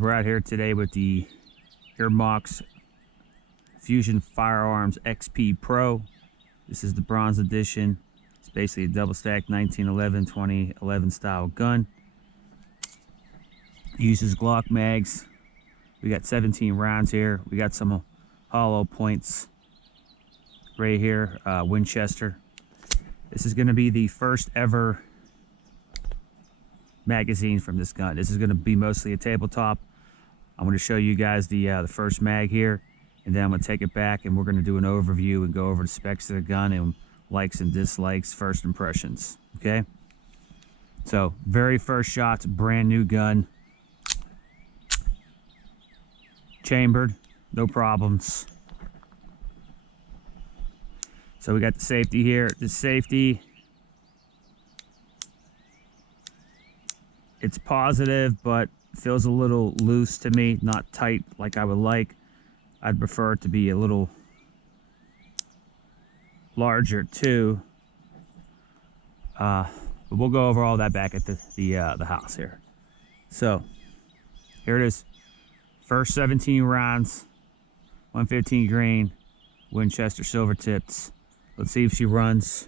We're out here today with the Earmox Fusion Firearms XP Pro. This is the bronze edition. It's basically a double stack 1911 2011 style gun. Uses Glock mags. We got 17 rounds here. We got some hollow points right here, Winchester. This is going to be the first ever magazine from this gun. This is going to be mostly a tabletop. I'm going to show you guys the first mag here, and then I'm going to take it back and we're going to do an overview and go over the specs of the gun and likes and dislikes, first impressions. Okay, so very first shots, brand new gun, chambered, no problems. So we got the safety here. The safety, it's positive, but feels a little loose to me, not tight like I would like. I'd prefer it to be a little larger too. But we'll go over all that back at the house here. So here it is. First 17 rounds, 115 grain, Winchester silver tips. Let's see if she runs.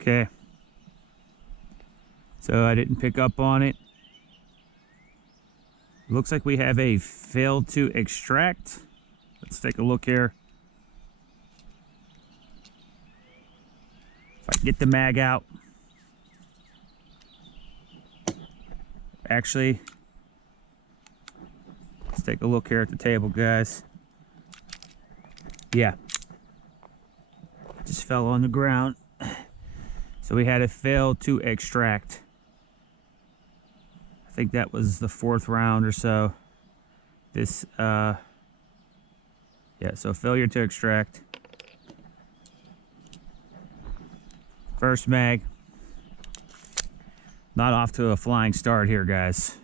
Okay, so I didn't pick up on it. Looks like we have a failed to extract. Let's take a look here. If I get the mag out. Actually, let's take a look here at the table, guys. Yeah, just fell on the ground. So we had a fail to extract. I think that was the 4th round or so. This, yeah, so failure to extract. First mag. Not off to a flying start here, guys.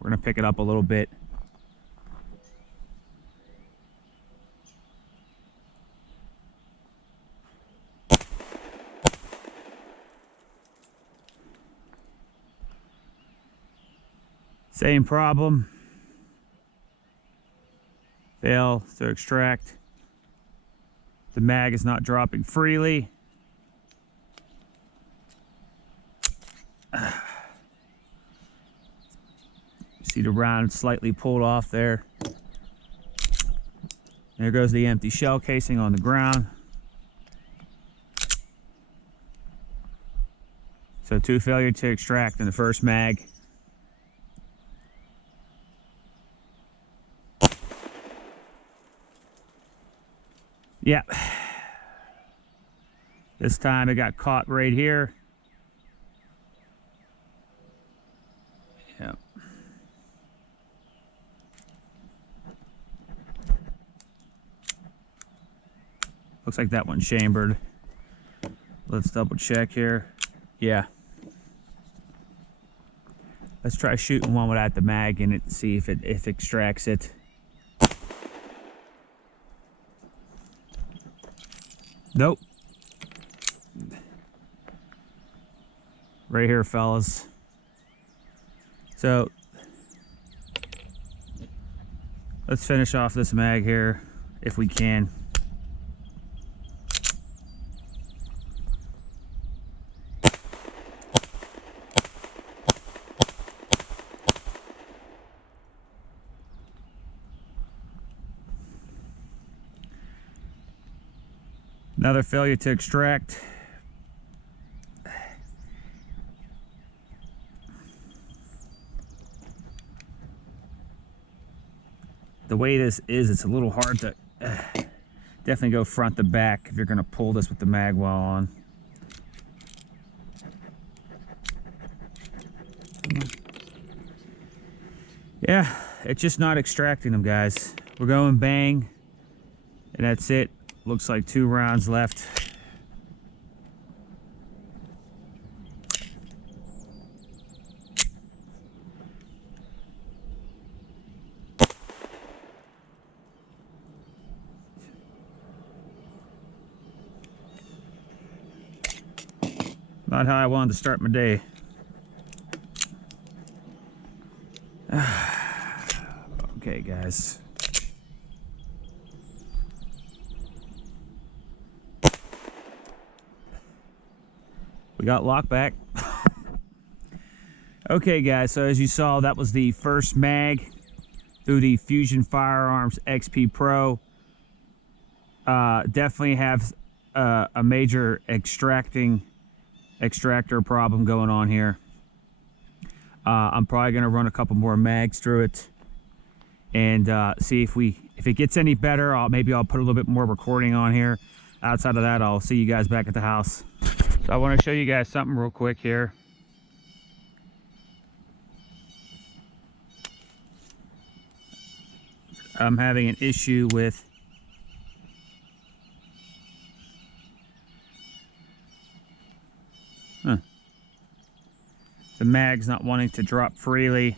We're gonna pick it up a little bit. Same problem. Fail to extract. The mag is not dropping freely. See the round slightly pulled off there. There goes the empty shell casing on the ground. So 2 failure to extract in the first mag. Yeah, this time it got caught right here. Yeah. Looks like that one's chambered. Let's double check here. Yeah. Let's try shooting one without the mag in it to see if it extracts it. Nope. Right here, fellas. So let's finish off this mag here if we can. Another failure to extract. The way this is, it's a little hard to definitely go front to back if you're going to pull this with the mag well on. Yeah, it's just not extracting them, guys. We're going bang, and that's it. Looks like 2 rounds left. Not how I wanted to start my day. Okay, guys. We got lock back. Okay, guys, so as you saw, that was the first mag through the Fusion Firearms XP Pro. Definitely have a major extractor problem going on here. I'm probably going to run a couple more mags through it and see if it gets any better. Maybe I'll put a little bit more recording on here. Outside of that, I'll see you guys back at the house. So I want to show you guys something real quick here. I'm having an issue with the mag's not wanting to drop freely.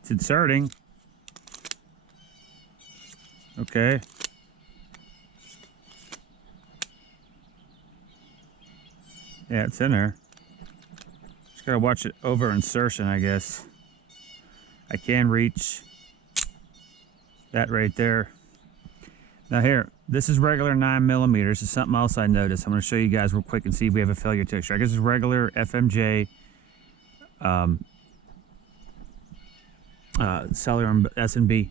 It's inserting. Okay. Yeah, it's in there. Just gotta watch it over insertion, I guess. I can reach that right there. Now here, this is regular 9mm. This is something else I noticed. I'm going to show you guys real quick and see if we have a failure to extract. This is regular FMJ cellular S&B.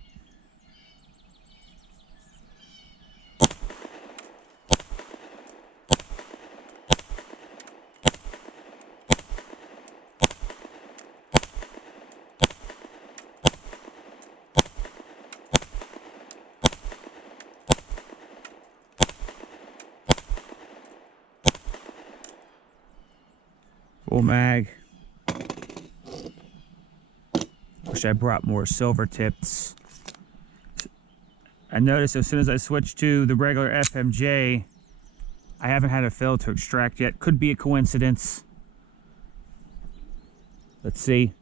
Full mag. Wish I brought more silver tips. I noticed as soon as I switched to the regular FMJ, I haven't had a fail to extract yet. Could be a coincidence. Let's see.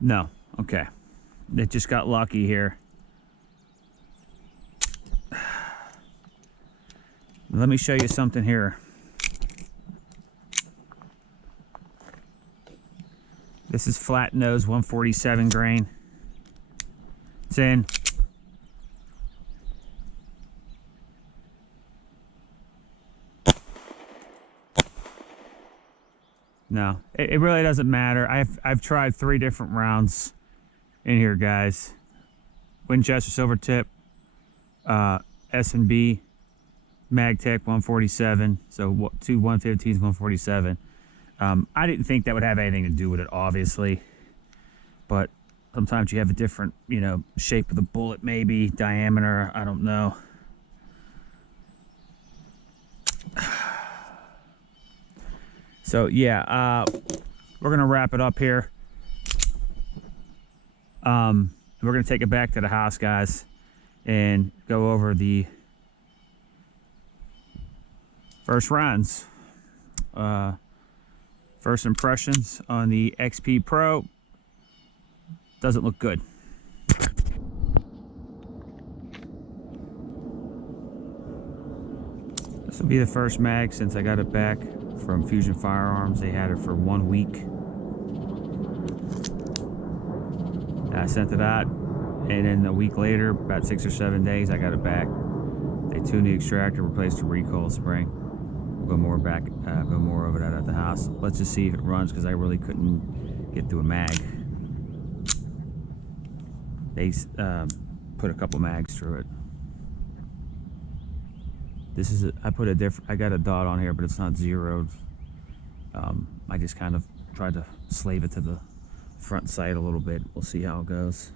No. Okay. It just got lucky here. Let me show you something here. This is flat nose 147 grain. It's in. No, it really doesn't matter. I've tried 3 different rounds in here, guys. Winchester silver tip, S&B. MagTech 147, so 2 115s, 147. I didn't think that would have anything to do with it, obviously, but sometimes you have a different, shape of the bullet, maybe diameter. I don't know. So yeah, we're gonna wrap it up here. We're gonna take it back to the house, guys, and go over the first runs. First impressions on the XP Pro. Doesn't look good. This will be the first mag since I got it back from Fusion Firearms. They had it for 1 week. I sent it out, and then a week later, about 6 or 7 days, I got it back. They tuned the extractor, replaced the recoil spring. We'll go more over that at the house. Let's just see if it runs, because I really couldn't get through a mag. They put a couple mags through it. This is I got a dot on here, but it's not zeroed. I just kind of tried to slave it to the front sight a little bit. We'll see how it goes.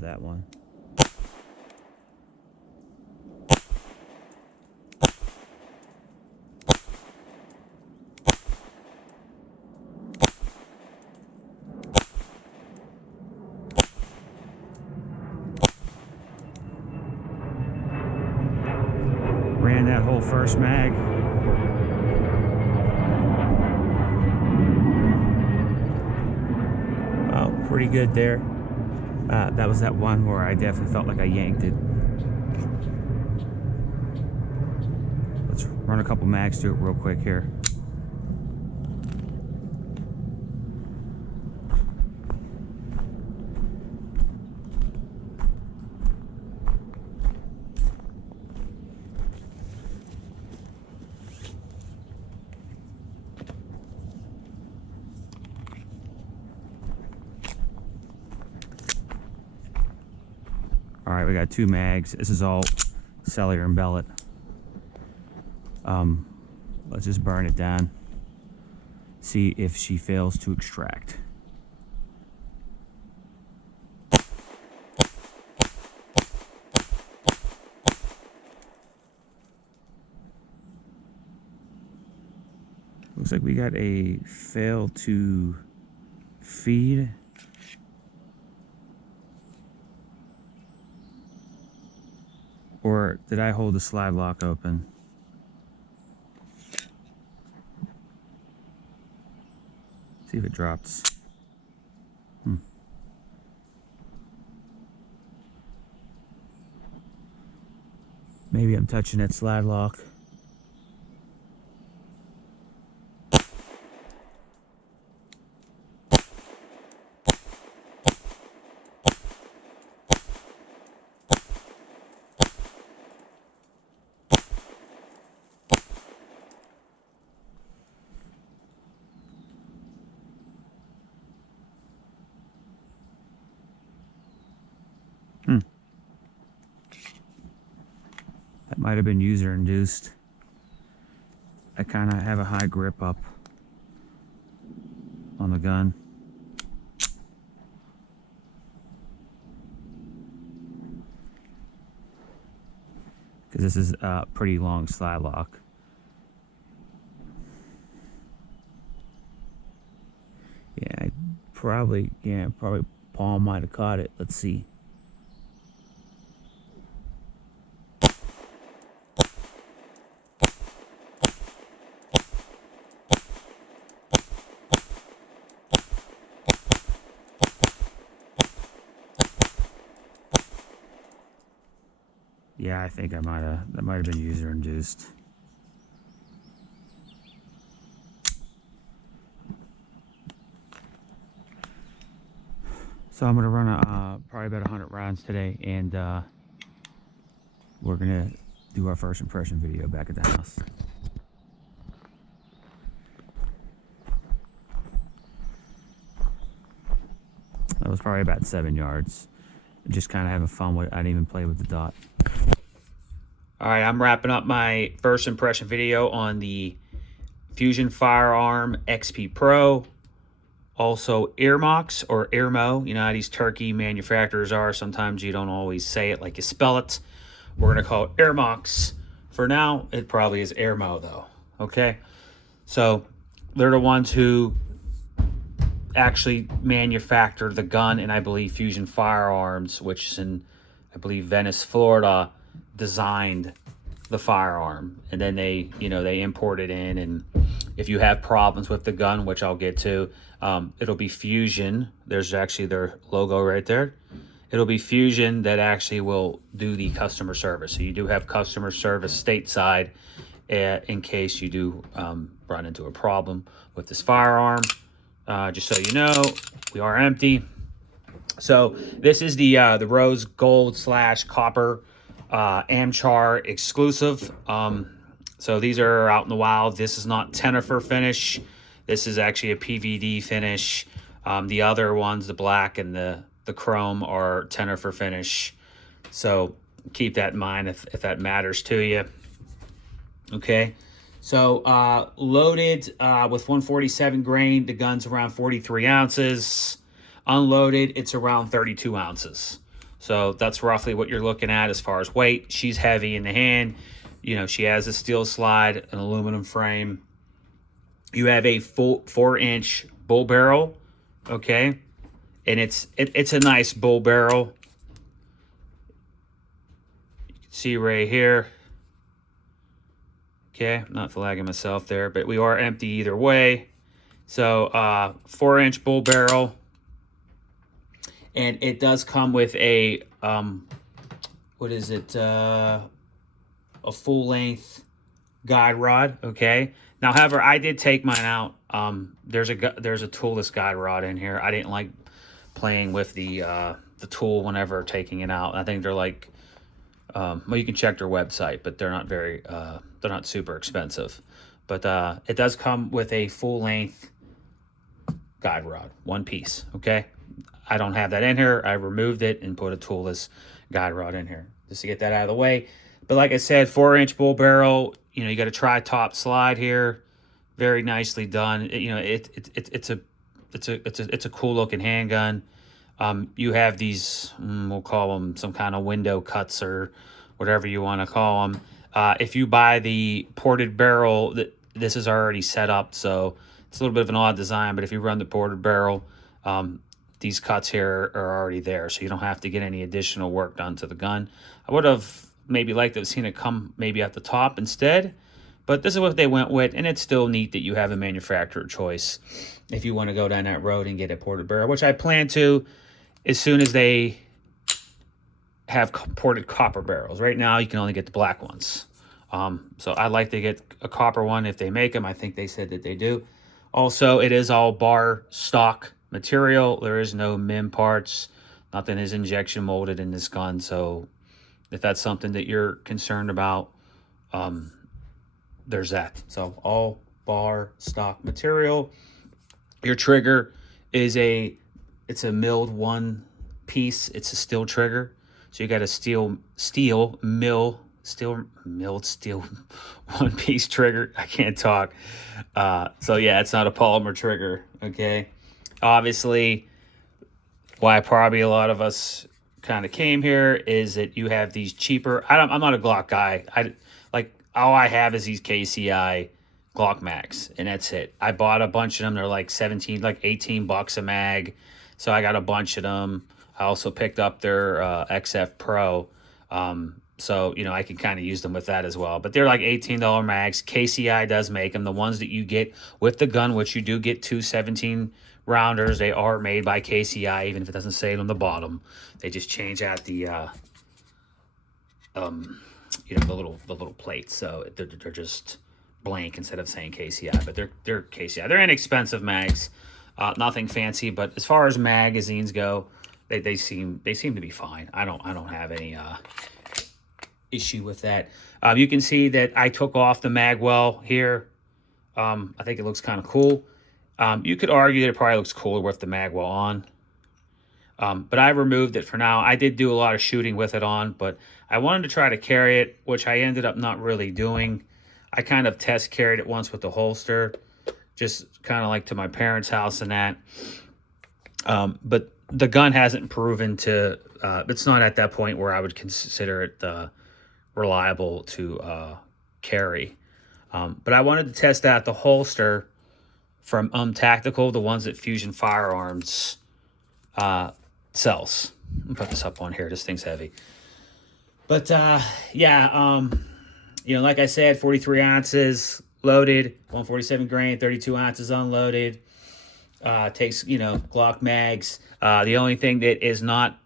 That one. whole first mag. Oh, pretty good there. That was that one where I definitely felt like I yanked it. Let's run a couple mags through it real quick here. All right, we got 2 mags. This is all cellular and bellet. Let's just burn it down. See if she fails to extract. Looks like we got a fail to feed. Or did I hold the slide lock open? See if it drops. Maybe I'm touching that slide lock. That might have been user induced. I kind of have a high grip up on the gun. Because this is a pretty long slide lock. Yeah, probably palm might have caught it. Let's see. Yeah, I think that might have been user induced. So I'm gonna run probably about 100 rounds today, and we're gonna do our first impression video back at the house. That was probably about 7 yards. Just kind of having fun with it. I didn't even play with the dot. All right, I'm wrapping up my first impression video on the Fusion Firearm XP Pro. Also Earmox or Earmo. You know how these turkey manufacturers are. Sometimes you don't always say it like you spell it. We're going to call it Earmox. For now, it probably is Earmo though. Okay? So they're the ones who actually manufacture the gun, and I believe Fusion Firearms, which is in, I believe, Venice, Florida, designed the firearm, and then they import it in. And if you have problems with the gun, which I'll get to, it'll be Fusion. There's actually their logo right there. It'll be Fusion that actually will do the customer service. So you do have customer service stateside in case you do run into a problem with this firearm. Just so you know, we are empty. So this is the rose gold / copper Amchar exclusive. So these are out in the wild. This is not Tenifer finish. This is actually a PVD finish. The other ones, the black and the chrome, are Tenifer finish. So keep that in mind if that matters to you. Okay. So loaded with 147 grain, the gun's around 43 ounces. Unloaded, it's around 32 ounces. So that's roughly what you're looking at as far as weight. She's heavy in the hand. You know, she has a steel slide, an aluminum frame. You have a full 4-inch bull barrel, okay? And it's a nice bull barrel. You can see right here. Okay, I'm not flagging myself there, but we are empty either way. So 4-inch bull barrel, and it does come with a what is it? A full length guide rod. Okay. Now, however, I did take mine out. There's a toolless guide rod in here. I didn't like playing with the tool whenever taking it out. I think they're like, well, you can check their website, but they're not very they're not super expensive. But it does come with a full length guide rod, one piece. Okay. I don't have that in here. I removed it and put a toolless guide rod in here just to get that out of the way. But like I said, 4-inch bull barrel. You know, you got a tri-top slide here, very nicely done. It's a cool looking handgun. You have these, we'll call them some kind of window cuts or whatever you want to call them. If you buy the ported barrel, this is already set up, so it's a little bit of an odd design. But if you run the ported barrel, these cuts here are already there, so you don't have to get any additional work done to the gun. I would have maybe liked to have seen it come maybe at the top instead, but this is what they went with, and it's still neat that you have a manufacturer choice if you want to go down that road and get a ported barrel, which I plan to as soon as they have ported copper barrels. Right now, you can only get the black ones. So I'd like to get a copper one if they make them. I think they said that they do. Also, it is all bar stock material. There is no MIM parts. Nothing is injection molded in this gun. So if that's something that you're concerned about, there's that. So all bar stock material. Your trigger is it's a milled one piece. It's a steel trigger. So you got a milled steel one piece trigger. I can't talk. So yeah, it's not a polymer trigger. Okay. Obviously, why probably a lot of us kind of came here is that you have these cheaper. I'm not a Glock guy. All I have is these KCI Glock mags, and that's it. I bought a bunch of them. They're like $18 a mag. So I got a bunch of them. I also picked up their XF Pro. So, I can kind of use them with that as well. But they're like $18 mags. KCI does make them. The ones that you get with the gun, which you do get two 17 rounders, they are made by KCI, even if it doesn't say it on the bottom. They just change out the little plates, so they're just blank instead of saying KCI. But they're KCI. They're inexpensive mags, nothing fancy. But as far as magazines go, they seem to be fine. I don't have any issue with that. You can see that I took off the mag well here. I think it looks kind of cool. You could argue that it probably looks cooler with the mag well on. But I removed it for now. I did do a lot of shooting with it on, but I wanted to try to carry it, which I ended up not really doing. I kind of test carried it once with the holster, just kind of like to my parents' house and that. But the gun hasn't proven to, it's not at that point where I would consider it reliable to carry. But I wanted to test out the holster from Tactical, the ones that Fusion Firearms sells. I'll put this up on here. This thing's heavy. But yeah, like I said, 43 ounces loaded, 147 grain, 32 ounces unloaded. Takes, Glock mags. The only thing that is not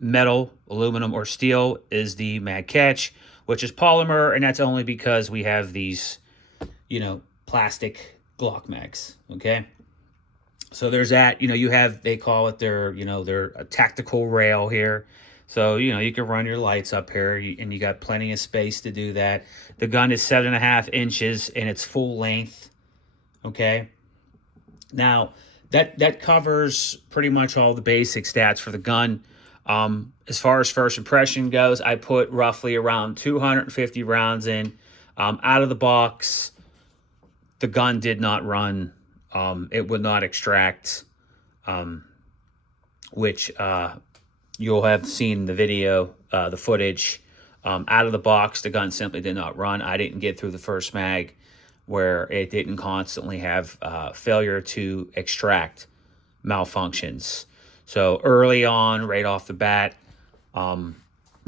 metal, aluminum, or steel is the mag catch, which is polymer, and that's only because we have these, plastic Glock mags, okay? So there's that. They call it their a tactical rail here. So, you can run your lights up here, and you got plenty of space to do that. The gun is 7.5 inches, and it's full length, okay? Now, that covers pretty much all the basic stats for the gun. As far as first impression goes, I put roughly around 250 rounds in. Out of the box, the gun did not run. It would not extract, which you'll have seen in the video, the footage. Out of the box, the gun simply did not run. I didn't get through the first mag where it didn't constantly have failure to extract malfunctions. So early on, right off the bat,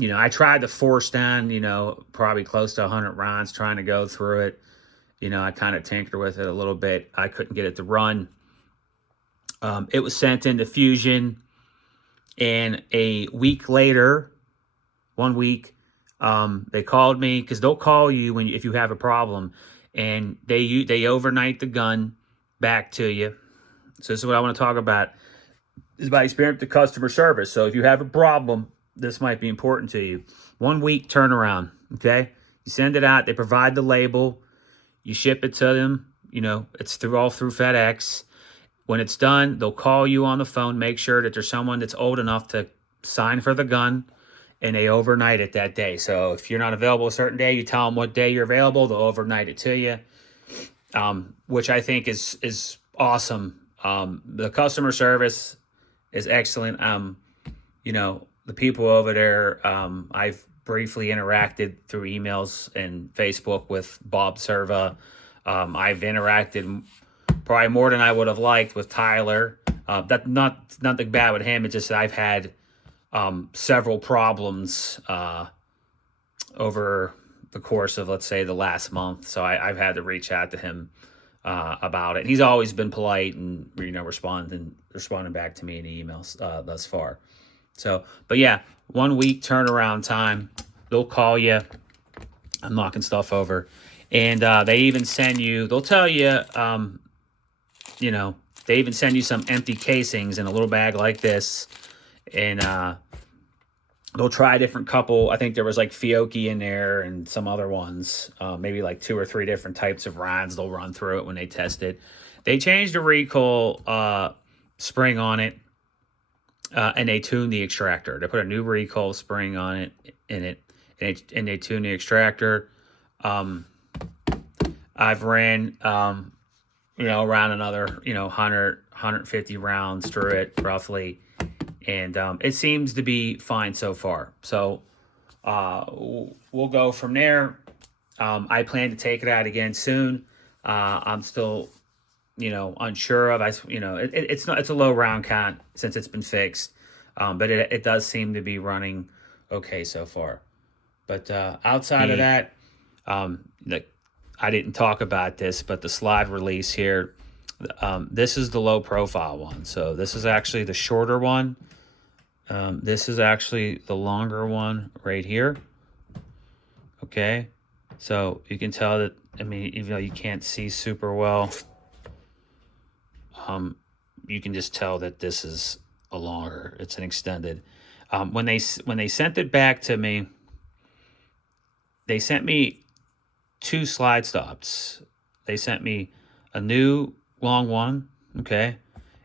I tried to force down, probably close to 100 rounds trying to go through it. I kind of tinkered with it a little bit. I couldn't get it to run. It was sent into Fusion, and a week later, 1 week, they called me, because they'll call you if you have a problem, and they overnight the gun back to you. So this is what I want to talk about. This is my experience with customer service. So if you have a problem, this might be important to you. 1 week turnaround, okay? You send it out. They provide the label. You ship it to them. It's all through FedEx. When it's done, they'll call you on the phone, make sure that there's someone that's old enough to sign for the gun, and they overnight it that day. So if you're not available a certain day, you tell them what day you're available, they'll overnight it to you, which I think is awesome. The customer service is excellent. The people over there, I've briefly interacted through emails and Facebook with Bob Serva. I've interacted probably more than I would have liked with Tyler. That nothing bad with him. It's just that I've had several problems over the course of, let's say, the last month. So I've had to reach out to him about it. He's always been polite and responding back to me in emails thus far. So, but yeah, 1 week turnaround time. They'll call you. I'm knocking stuff over, and they even send you. They'll tell you. They even send you some empty casings in a little bag like this, and they'll try a different couple. I think there was like Fiocchi in there and some other ones, maybe like 2 or 3 different types of rounds. They'll run through it when they test it. They changed the recoil spring on it, and they tuned the extractor. They put a new recoil spring on it, and they tuned the extractor. I've ran, around another, 100, 150 rounds through it roughly. And it seems to be fine so far. So we'll go from there. I plan to take it out again soon. I'm still, unsure of. It's a low round count since it's been fixed, but it does seem to be running okay so far. But outside of that, I didn't talk about this, but the slide release here. This is the low profile one. So this is actually the shorter one. This is actually the longer one right here. Okay. So you can tell that, even though you can't see super well, you can just tell that this is a longer, it's an extended. When they sent it back to me, they sent me 2 slide stops. They sent me a new long one. Okay.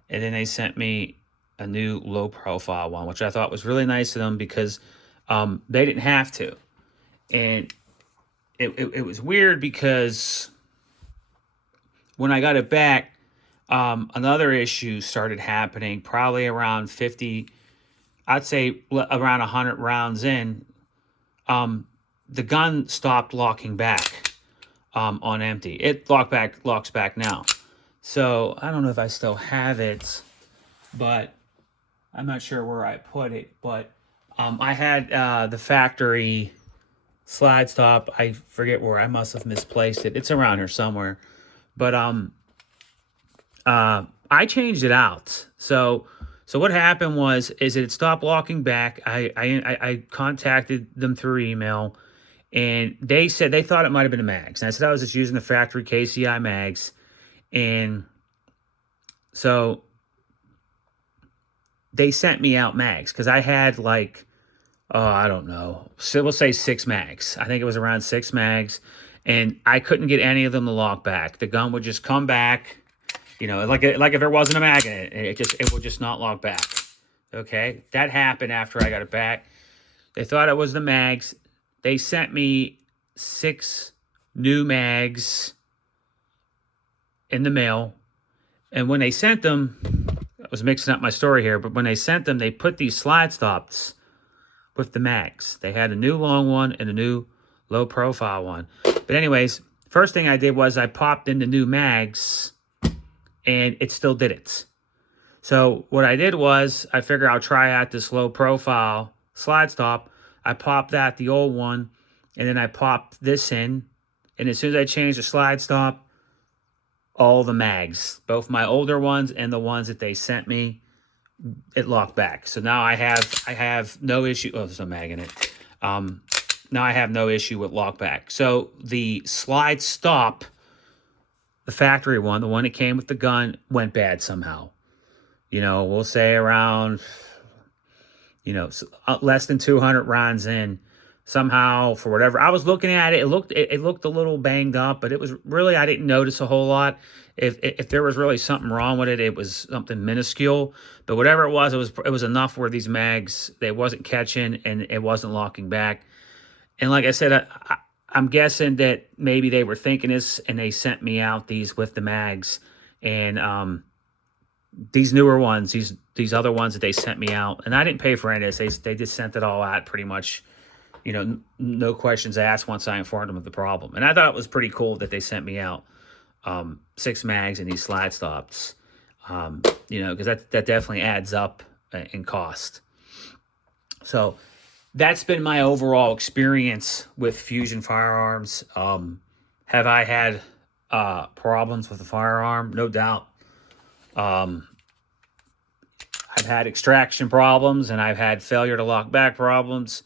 And then they sent me a new low profile one, which I thought was really nice of them because they didn't have to. And it was weird because when I got it back, another issue started happening probably around 50, I'd say around 100 rounds in. The gun stopped locking back on empty. It locks back now. So I don't know if I still have it, but I'm not sure where I put it, but I had the factory slide stop. I forget where. I must have misplaced it. It's around here somewhere. But I changed it out. So what happened was it stopped locking back. I contacted them through email, and they said they thought it might have been the mags. And I said I was just using the factory KCI mags. And so they sent me out mags because I had I don't know. So we'll say 6 mags. I think it was around 6 mags. And I couldn't get any of them to lock back. The gun would just come back, like if there wasn't a mag in it. It would just not lock back. Okay? That happened after I got it back. They thought it was the mags. They sent me 6 new mags in the mail. And when they sent them, I was mixing up my story here, but when they sent them, they put these slide stops with the mags. They had a new long one and a new low profile one. But anyways, first thing I did was I popped in the new mags, and it still did it. So what I did was I figured I'll try out this low profile slide stop. I popped that, the old one, and then I popped this in. And as soon as I changed the slide stop, all the mags, both my older ones and the ones that they sent me, it locked back. So now I have no issue. Oh, there's no mag in it. Now I have no issue with lock back. So the slide stop, the factory one, the one that came with the gun, went bad somehow. You know, we'll say around, you know, less than 200 rounds in, somehow, for whatever, I was looking at it, it looked a little banged up, but it was really, I didn't notice a whole lot. If there was really something wrong with it, it was something minuscule. But whatever it was enough where these mags, they wasn't catching and it wasn't locking back. And like I said, I'm guessing that maybe they were thinking this and they sent me out these with the mags. And these newer ones, these other ones that they sent me out, and I didn't pay for any of this. They just sent it all out pretty much, you know, no questions asked once I informed them of the problem. And I thought it was pretty cool that they sent me out 6 mags and these slide stops, you know, because that definitely adds up in cost. So that's been my overall experience with Fusion Firearms. Have I had problems with the firearm? No doubt. I've had extraction problems and I've had failure to lock back problems.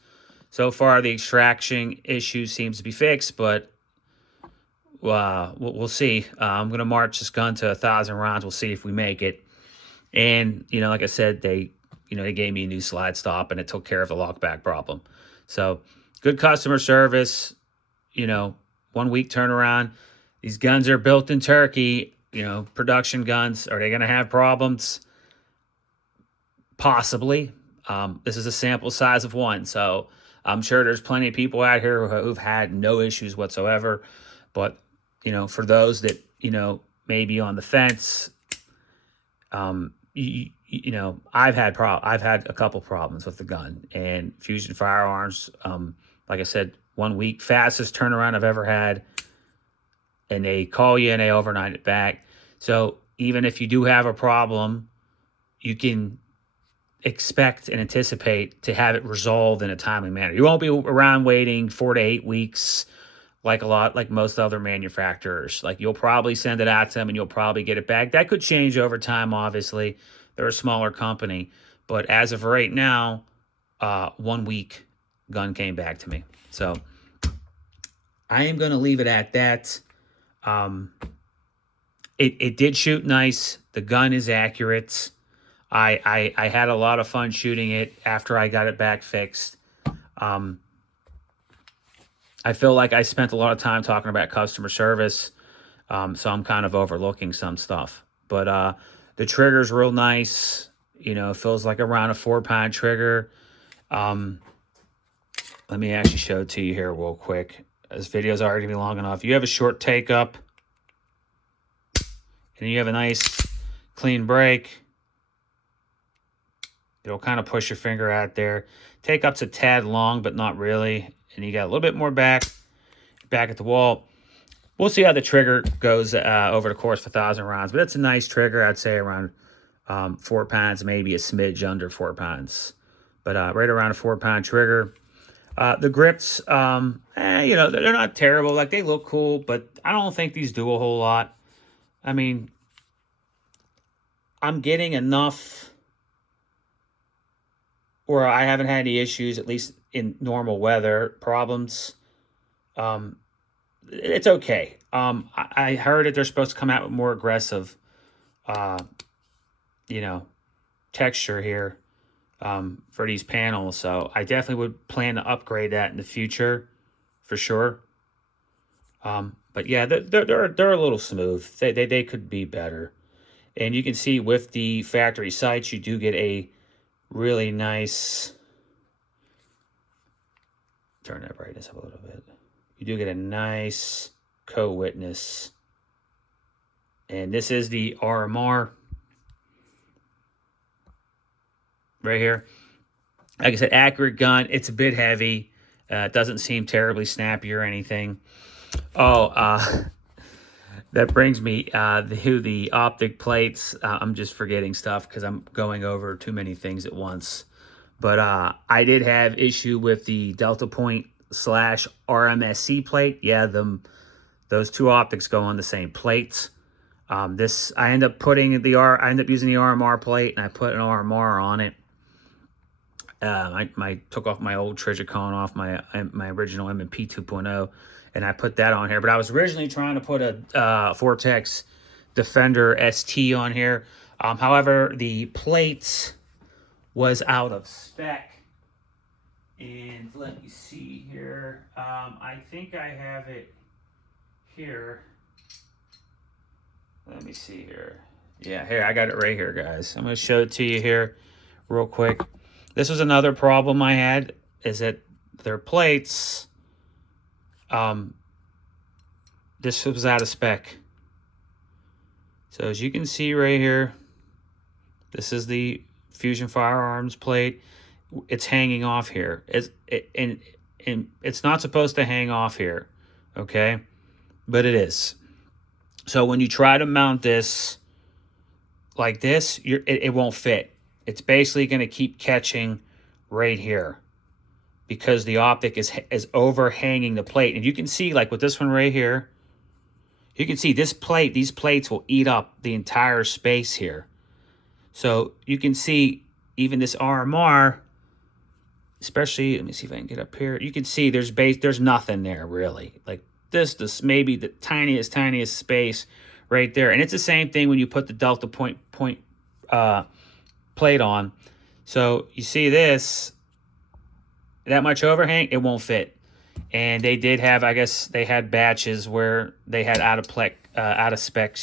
So far, the extraction issue seems to be fixed, but we'll see. I'm going to march this gun to 1,000 rounds. We'll see if we make it. And, you know, like I said, they gave me a new slide stop and it took care of the lockback problem. So good customer service, you know, 1 week turnaround. These guns are built in Turkey, you know, production guns. Are they going to have problems? Possibly. This is a sample size of 1. So I'm sure there's plenty of people out here who've had no issues whatsoever. But, you know, for those that, you know, may be on the fence, you know, I've had a couple problems with the gun. And Fusion Firearms, like I said, 1 week, fastest turnaround I've ever had. And they call you and they overnight it back. So even if you do have a problem, you can expect and anticipate to have it resolved in a timely manner. You won't be around waiting 4 to 8 weeks like most other manufacturers. Like, you'll probably send it out to them and you'll probably get it back. That could change over time, obviously. They're a smaller company. But as of right now, 1 week, gun came back to me. So I am going to leave it at that. It did shoot nice. The gun is accurate. I had a lot of fun shooting it after I got it back fixed. I feel like I spent a lot of time talking about customer service, so I'm kind of overlooking some stuff. But the trigger's real nice. You know, it feels like around a 4-pound trigger. Let me actually show it to you here real quick. This video's already going to be long enough. You have a short take up, and you have a nice clean break. It'll kind of push your finger out there. Take up's a tad long, but not really. And you got a little bit more back at the wall. We'll see how the trigger goes over the course of 1,000 rounds. But it's a nice trigger. I'd say around 4 pounds, maybe a smidge under 4 pounds. But right around a 4-pound trigger. The grips, you know, they're not terrible. Like, they look cool, but I don't think these do a whole lot. I mean, I'm getting enough where I haven't had any issues, at least in normal weather problems. It's okay. I heard that they're supposed to come out with more aggressive, you know, texture here for these panels. So I definitely would plan to upgrade that in the future, for sure. But yeah, they're a little smooth. They could be better. And you can see with the factory sights, you do get a really nice, turn that brightness up a little bit. You do get a nice co-witness. And this is the RMR right here. Like I said, accurate gun. It's a bit heavy. It doesn't seem terribly snappy or anything. Oh, that brings me to the optic plates. I'm just forgetting stuff because I'm going over too many things at once. But I did have issue with the Delta Point / RMSC plate. Yeah, those two optics go on the same plates. I end up using the RMR plate, and I put an RMR on it. I took off my old Trijicon off my original M&P 2.0, and I put that on here. But I was originally trying to put a Vortex Defender ST on here. However, the plates was out of spec. And let me see here. I think I have it here. Let me see here. Yeah, here, I got it right here, guys. I'm going to show it to you here real quick. This was another problem I had, is that their plates, this was out of spec. So as you can see right here, this is the Fusion Firearms plate. It's hanging off here. And it's not supposed to hang off here, okay? But it is. So when you try to mount this like this, it won't fit. It's basically going to keep catching right here because the optic is overhanging the plate. And you can see, like with this one right here, you can see these plates will eat up the entire space here. So you can see even this RMR, especially, let me see if I can get up here. You can see there's nothing there really. Like this maybe the tiniest space right there. And it's the same thing when you put the Delta Point plate on. So you see this, that much overhang, it won't fit. And they did have, I guess they had batches where they had out of spec,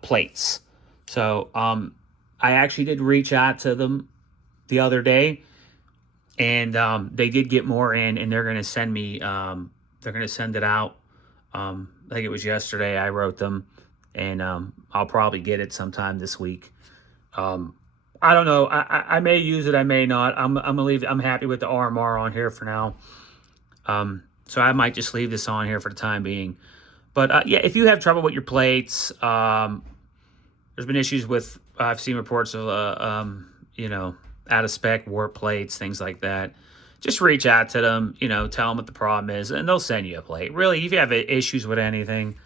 plates. So I actually did reach out to them the other day, and they did get more in, and they're going to send me, they're going to send it out. I think it was yesterday I wrote them, and I'll probably get it sometime this week. I don't know. I may use it. I may not. I'm gonna leave. I'm happy with the RMR on here for now. So I might just leave this on here for the time being. But yeah, if you have trouble with your plates, there's been issues with. I've seen reports of out of spec warp plates, things like that. Just reach out to them. Tell them what the problem is, and they'll send you a plate. Really, if you have issues with anything,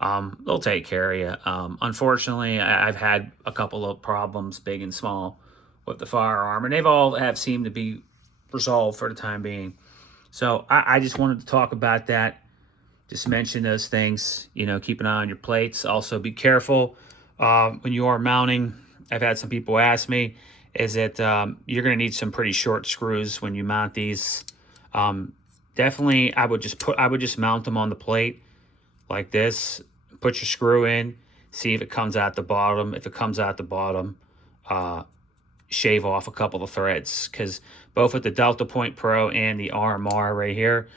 they'll take care of you. Unfortunately, I've had a couple of problems, big and small, with the Firearm, and they've all seemed to be resolved for the time being. So I just wanted to talk about that. Just mention those things. Keep an eye on your plates. Also, be careful when you are mounting. I've had some people ask me, is that you're going to need some pretty short screws when you mount these. Definitely, I would just mount them on the plate like this. Put your screw in, see if it comes out the bottom. If it comes out the bottom, shave off a couple of threads, because both with the Delta Point Pro and the RMR right here,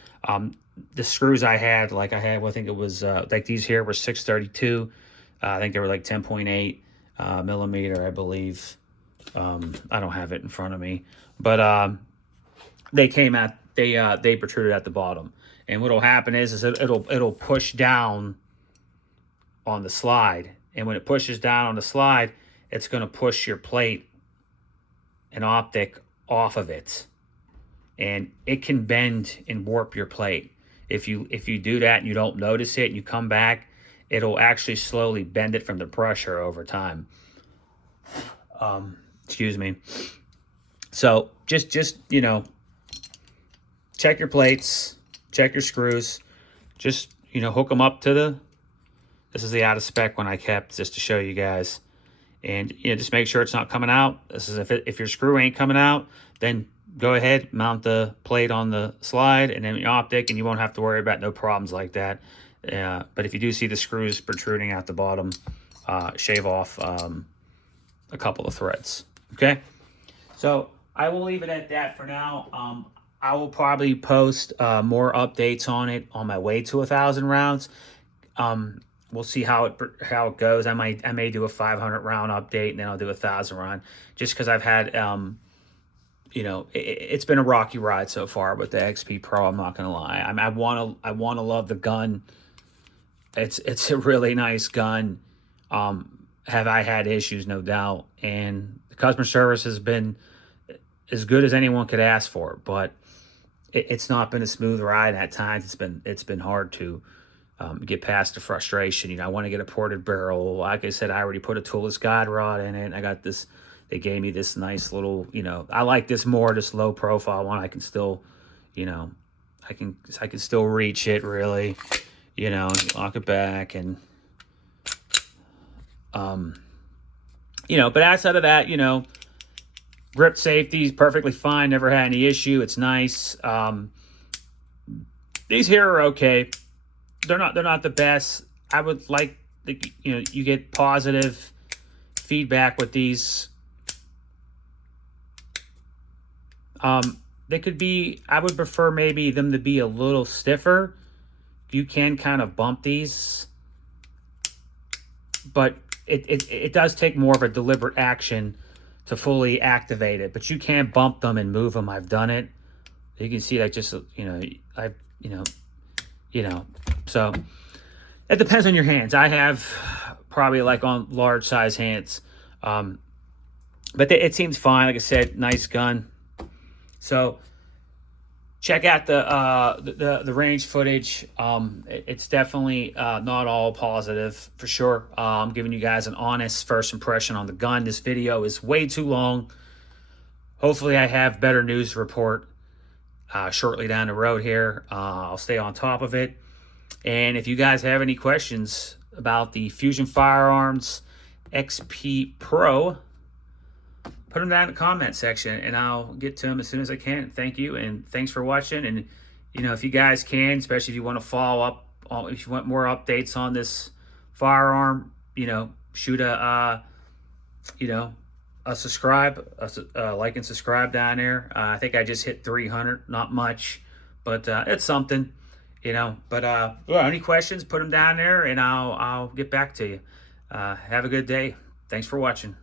the screws I had, I think it was like these here were 632. I think they were like 10.8 millimeter, I believe. I don't have it in front of me, but they came out. They protruded at the bottom, and what'll happen is it'll push down on the slide, and when it pushes down on the slide, it's going to push your plate and optic off of it, and it can bend and warp your plate. If you do that and you don't notice it and you come back, it'll actually slowly bend it from the pressure over time. Excuse me. So just check your plates, check your screws, just hook them up to this is the out of spec one I kept just to show you guys. And just make sure it's not coming out. This is if your screw ain't coming out, then go ahead, mount the plate on the slide and then your optic, and you won't have to worry about no problems like that. But if you do see the screws protruding out the bottom, shave off a couple of threads. Okay, so I will leave it at that for now. I will probably post more updates on it on my way to 1,000 rounds. We'll see how it goes. I may do a 500 round update, and then I'll do a 1,000 round, just because I've had it's been a rocky ride so far with the XP Pro. I'm not gonna lie. I wanna love the gun. It's a really nice gun. Have I had issues? No doubt. And the customer service has been as good as anyone could ask for, but it's not been a smooth ride. At times, it's been hard to get past the frustration. I want to get a ported barrel. Like I said, I already put a toolless guide rod in it. I got this. They gave me this nice little. I like this more, this low profile one. I can still, I can still reach it really. Lock it back and. But outside of that, grip safety is perfectly fine. Never had any issue. It's nice. These here are okay. They're not the best. I would like you get positive feedback with these. They could be. I would prefer maybe them to be a little stiffer. You can kind of bump these, but it does take more of a deliberate action to fully activate it. But you can bump them and move them. I've done it. You can see that just so it depends on your hands. I have probably like on large size hands, but it seems fine. Like I said, nice gun. So check out the range footage. It's definitely not all positive for sure. I'm giving you guys an honest first impression on the gun. This video is way too long. Hopefully I have better news to report shortly down the road here. I'll stay on top of it. And if you guys have any questions about the Fusion Firearms XP Pro, put them down in the comment section and I'll get to them as soon as I can. Thank you, and thanks for watching. And if you guys can, especially if you want to follow up, if you want more updates on this firearm, shoot a subscribe, like and subscribe down there. I think I just hit 300, not much, but it's something, But any questions, put them down there and I'll get back to you. Have a good day. Thanks for watching.